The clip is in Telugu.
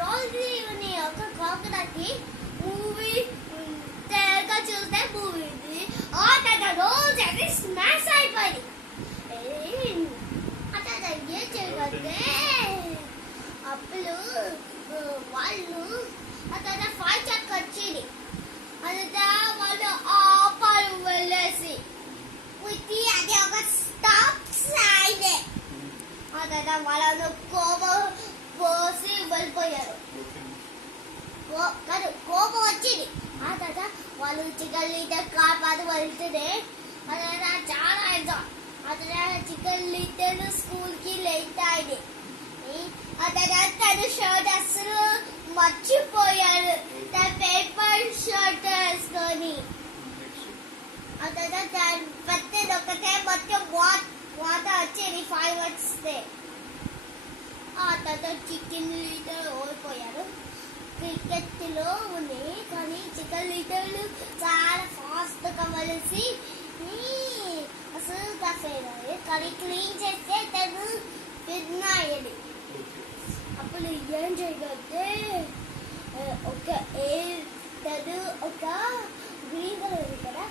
రోజు ఒక కాకడాకి మూవీ తెగ చూస్తే మూవీ ఆ తర్వాత రోజు అది స్మాష్ అయిపోయింది. అట్లా ఏం చేయగలిగితే అప్పుడు వాళ్ళు అతను ఫైవ్ చెక్ వచ్చింది. అదంతా వాళ్ళు ఆపాలు వెళ్ళేసి అది ఒక స్టాప్ సైడ్. అతను వాళ్ళను కోపం పోసి వెళ్ళిపోయారు. కాదు కోపం వచ్చింది. ఆ తర్వాత వాళ్ళు చికెన్ లీటర్ కాపాడు వెళ్తుంది. అతను చాలా ఎంజాయ్. అతను చికెన్ లీటర్ స్కూల్కి లేట్ అయింది. అతను తన షర్ట్ అసలు మర్చిపోయాడు. తన పేపర్ షర్ట్ వేసుకొని అతను పెద్దది ఒకటే మొత్తం వాటర్ వచ్చేది 5 వస్తే. ఆ తర్వాత చికెన్ లీటర్ ఓడిపోయారు. క్రికెట్లో ఉంది కానీ చికెన్ లీటర్లు చాలా ఫాస్ట్గా కలిసి అసలు ఫెయిల్ అయ్యాయి. కానీ క్లీన్ చేస్తే తను విన్ అయ్యేది. అప్పుడు ఏం చేయగలిగితే తను ఒక గ్రీన్ కలర్ ఉంది కదా